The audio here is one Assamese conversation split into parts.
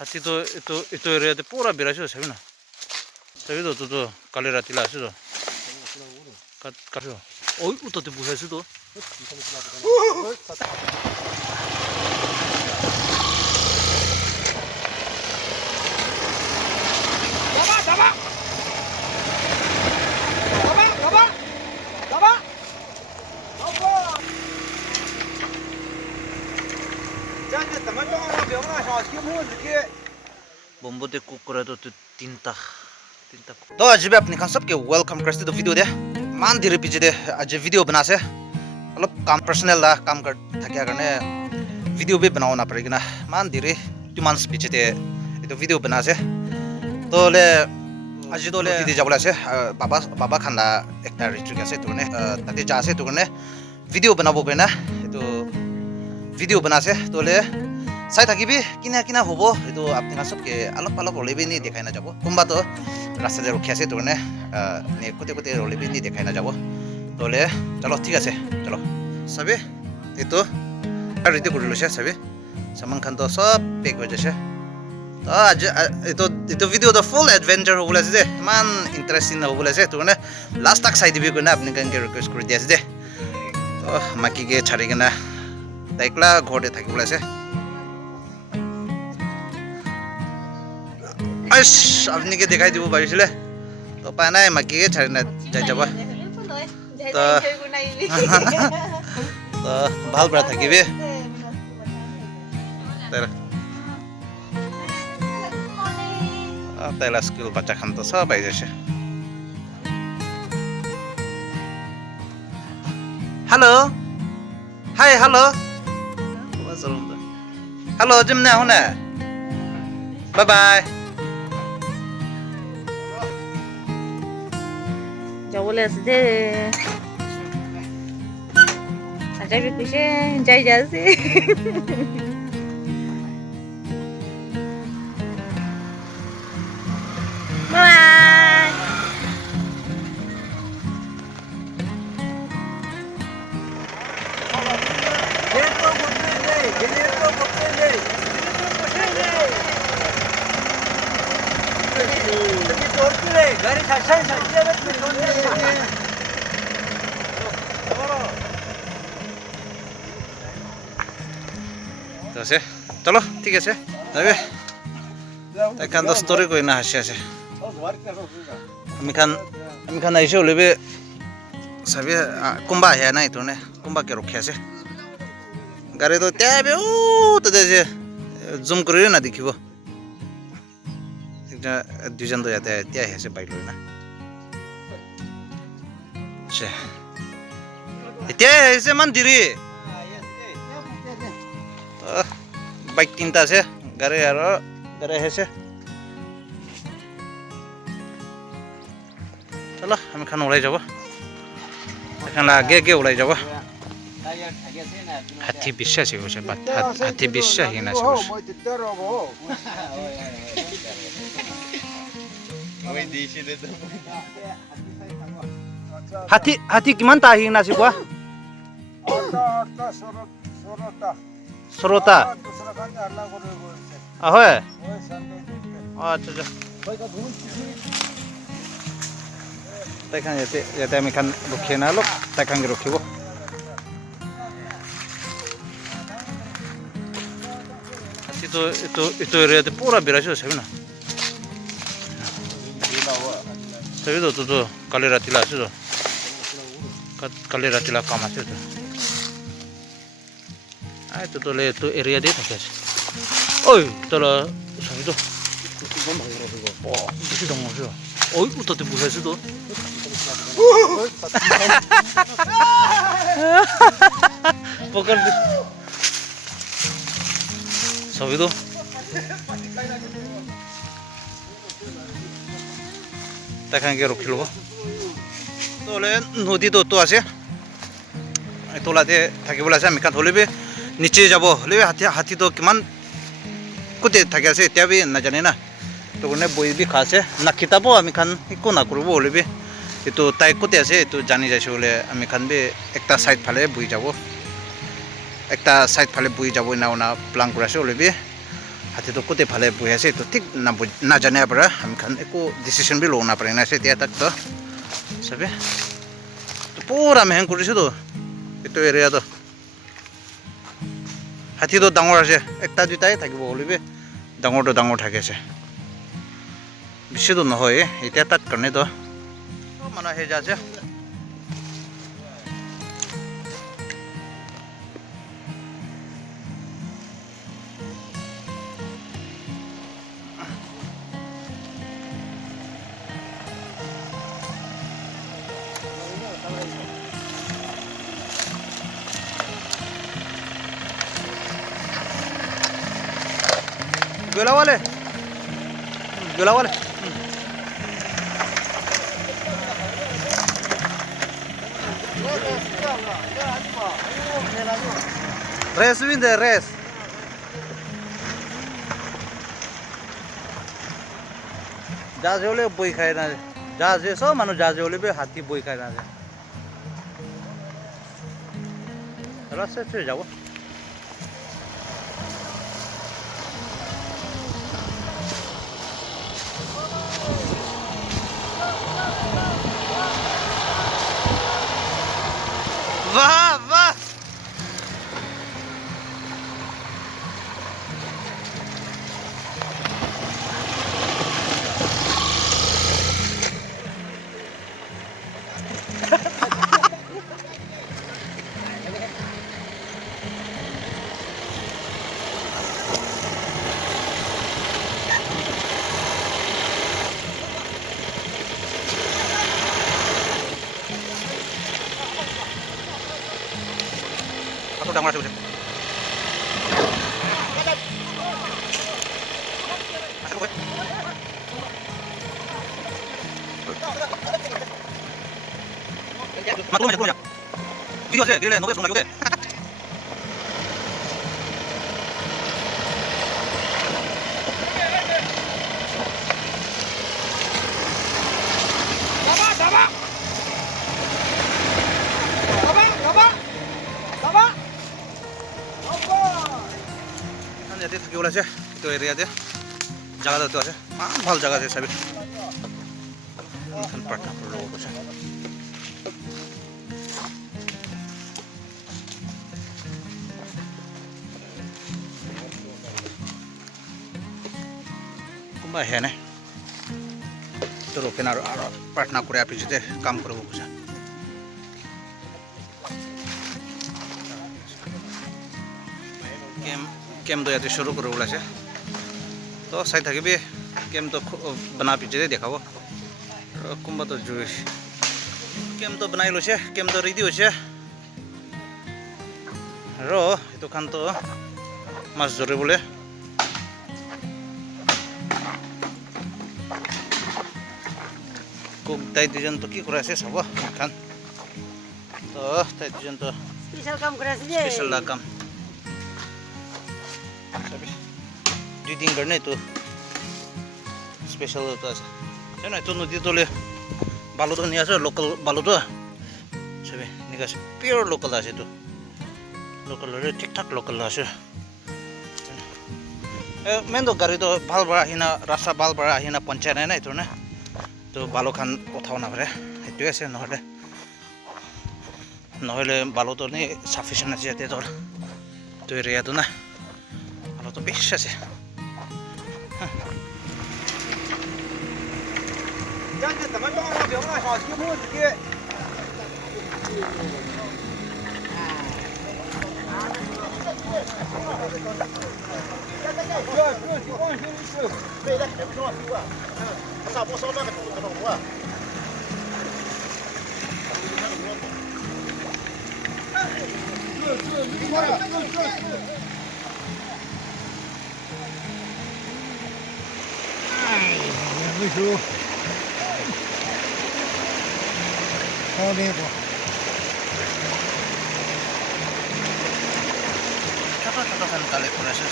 हाथी तो इतो एरिया ते पूरा बिराशो सभी ना सभी तो काले राती लाशो तो काशो ओय उतो ते बुझाशो तो बम्बो ते कुक करा तो तीनता तो आज भी अपने खान सबके वेलकम करते तो वीडियो दे मान धीरे पीछे दे आज वीडियो बना से मतलब काम पर्सनल ला काम कर थकिया करने वीडियो भी बनाओ ना पड़ेगा ना मान धीरे 2 months पीछे दे तो वीडियो बना से तो ले आज तो ले दीदी जाबला से बाबा खाना एक रिट्रीट कैसे तो ने ताते जा से तो ने वीडियो बनाबो पे ना तो वीडियो बना से तो ले साइ থাকিবি কিনা কিনা হবো এটো আপনি সবকে অলপ রলিবি নি দেখাই না যাব কোনবা তো রাস্তাতে রখি আছে তোনে নে কোতে রলিবি নি দেখাই না যাব তোলে চলো ঠিক আছে চলো সবে এটো আর রেডি করে লছে সবে সামান খান তো সব পেক হয়ে যাচ্ছে তো আজ এটো ভিডিও তো ফুল অ্যাডভেঞ্চার হবো আছে যে মান ইন্টারেস্টিং হবো আছে তোনে লাস্ট তক সাই দিবি কইনা আপনি কানকে রিকোয়েস্ট করে দিয়াছে দে তো মাকিকে ছাড়ি কেনা তাইকলা ঘরে থাকিবলে আছে আইস আপনি কে দেখাই দিব পারিছিলে তো পায় নাই মাকিকে ছাড়ি না যাই যাব তো তো ভাল বড় থাকিবি তাইলা স্কুল বাচ্চা খান তো সব আই যাচ্ছে হ্যালো হাই হ্যালো হ্যালো জিমনা হুনা বাই বাই যাবলে আছে যে আজাবি কুছে যাই যাচ্ছে বাই गाड़ी छाछाई छाछाई তো আছে চলো ঠিক আছে যাবে এখন তো স্টোরি কই না হাসি আছে আমি খান আইছে ওলেবে সবে কুম্বা হে নাই তো নে কুম্বা কে রখি আছে গাড়ি তো তেবে ও তো দেছে জুম করে না দেখিব একটা দুজন তো ইয়াতে তিয়া আছে বাইক লই না সে এতিয়া এসে মান দিরি বাইক তিনটা আছে গাড়ি আছে চলো আমি খান ওলাই যাব এখন আগে ওলাই যাব হাতী বিশ্বাসী গৈছে হাতী বিশ্বাসী নাছে হাতী কিমান তা আহি নাছে কোৱা 16টা হয় আচ্ছা তাইখান ইয়াতে আমি খান ৰখি না অলপ তাইখানকে ৰখিব itu area te pura birasho sabi na sabi to kali rati la asu kali rati la kam asu ai to le to area de thake ase oi to la sabi to oh bisi dong asu oi uto te buhasu to pokar sabi to তাইখানকে রখি লব তোলে নদী তো আছে তোলাতে থাকিবলৈ আছে আমি কান হলিবি নিচে যাব হলিবি হাতী তো কিমান কোতে থাকে আছে এতিয়া বি নাজানে না তো কোনে বইবি খাছে না খিতাব আমি খান একো না করব হলিবি এটো তাই কোতে আছে এটো জানি যাইছে বলে আমি খান বি একটা সাইড ফালে বই যাব একটা সাইড ফালে বই যাব না প্ল্যান করে আছে হলিবি हाथी तो कुते फले बुया से तो ठीक ना जाने पर हम खान एको डिसीजन भी लोना पड़ेगा से दिया तक तो सभी तो पूरा महंग कर से तो एरिया तो हाथी तो डांगर আছে একটা দুটাই থাকিব হলিবে ডাঙৰ থাকে আছে বেছি তো নহয় এটা তাক কাৰণে তো মানুহ হে যাছে गोला वाले रेस भी दे रेस जहाज होले बोई खाए ना जहाज सब मानो जहाज होले भी हाथी बोई खाए ना रास्ते से जाओ वाह वाह Aku udah ngerasa udah. Maklum. Video aja, gila, nobel juga. Jadi থাকিব আছে তো এরিয়াতে জায়গা তো আছে ভালো জায়গা আছে সবই এখন পাটনা পড়লো বসে কোনবা হে না তো রোকেন আর পাটনা করে আপনি যেতে কাম করব বসে केम तो याते शुरू करो बोला तो साइड थके भी केम तो बना पीछे देखाबो कुंबा तो जुइस केम तो बनाई लो केम तो रेडी होছে रो तो खान तो माছ ধরে বলে কুক তাই দুজন তো কি করে আছে সব খান তো তাই দুজন তো স্পেশাল কাম করে আছে स्पेशल काम दुई दिन गर्ने तो स्पेशल तो আছে हैन तो नदी तले बालु तो निया छ लोकल बालु तो सबै निकास प्योर लोकल আছে तो लोकल रे ठीक ठाक लोकल আছে मेन तो गाड़ी तो ভাল बड़ा हिना रास्ता ভাল बड़ा हिना पंचायत নাই নাই তো না তো বালু খান উঠাও না পারে এটো আছে নহলে বালু তো নে সাফিসিয়েন্ট আছে এতে তো এরিয়া তো না বালু তো বেশ আছে这怎么装上表面上几户直接？对的，也不装修啊，上不烧那个土可能多。哎呀，没收。好那个。ছোট খান তালে করেছে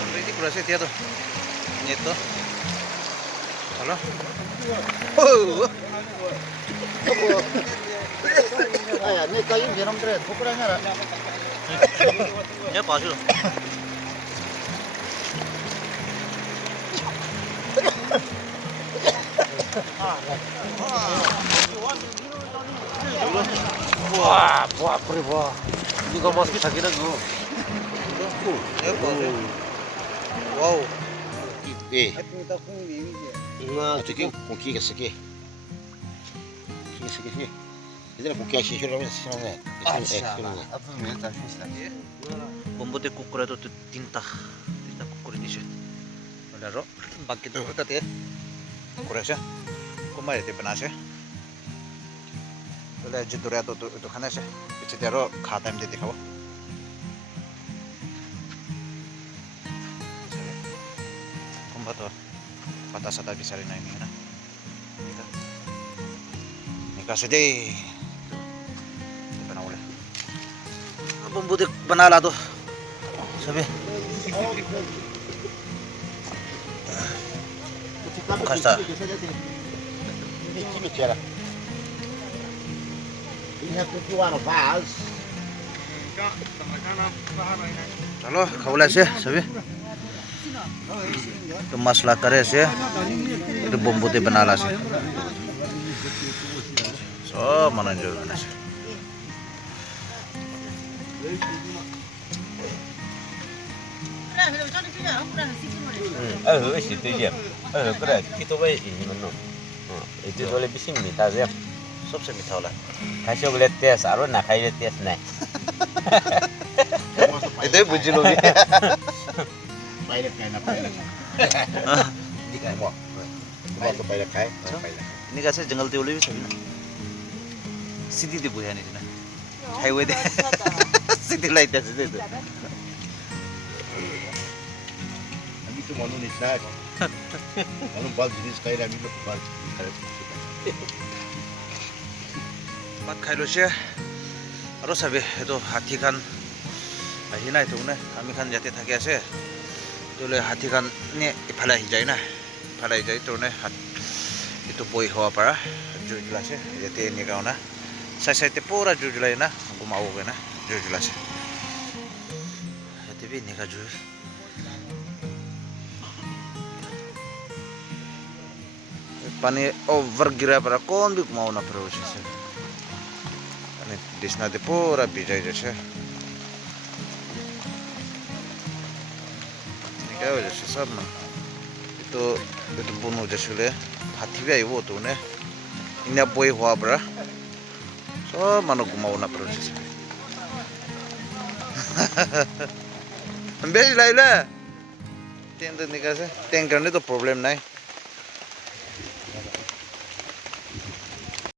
অলরেডি করেছে দিয়া তো নেট তো hello 아야, 내가 이 저놈들에 도꾸라냐라. 야 봐줘 Wah, buah, puri buah. Juga mas kita kira tu. Wow. Eh. Nga, tu kau koki ke seke. Seke. Ini koki asyik hilang ni sini. Bombote kukkure to tinta kukkure dishe. Laro बाकी तो होता थे कुकुरे से कुमारी ते बना से तो ले जितुरे तो खाने से पीछे तेरो खाता में दे दिखाओ कुंभा तो पता सदा बिसारी नहीं है ना निका से दे बना बोले बम्बू दे बना ला दो सभी खस्ता Ini cara. Ini aku tuan vase. चलो खवला से सभी तो मसला करे से तो बम्बूते बना ला से सब मन जो बना से Wis itu ya. Kira kita bae ini no. Itu boleh bisin minta ya. सबसे मीठा वाला Kasih boleh tes, aro nak kaya tes naik. itu buji logi Pilot kaya na pilot. Di kaya mo. Mo ko pilot kaya. ini कैसे जंगल ते ओले भी सभी ना सीधी ते बुझा नहीं ना हाईवे ते सीधी लाइट ते सीधी Kami tu malu ni saya. Malu bal jenis kaya kami tu bal. बात खाइलो से अरो सभी तो हाथी खान अही ना तो ने हामी खान जाते था कैसे तो ले हाथी खान ने इफाला ही जाए ना इफाला ही जाए तो ने हाथ itu boy hawa para jujula se yate ni ka na sai te pura jujula na gumau ke na jujula se yate bi ni ka ju pani over gira para kon bi gumau na pero se ani disna te pura bijai jese ni ka ho jese sab na itu bunu jese le हाथी भी आई वो तो ने इन्हें बोई हुआ बरा सब मानो घुमाओ ना प्रोसेस बेच लाई ले टेंट निकाल से टेंट करने तो प्रॉब्लम नहीं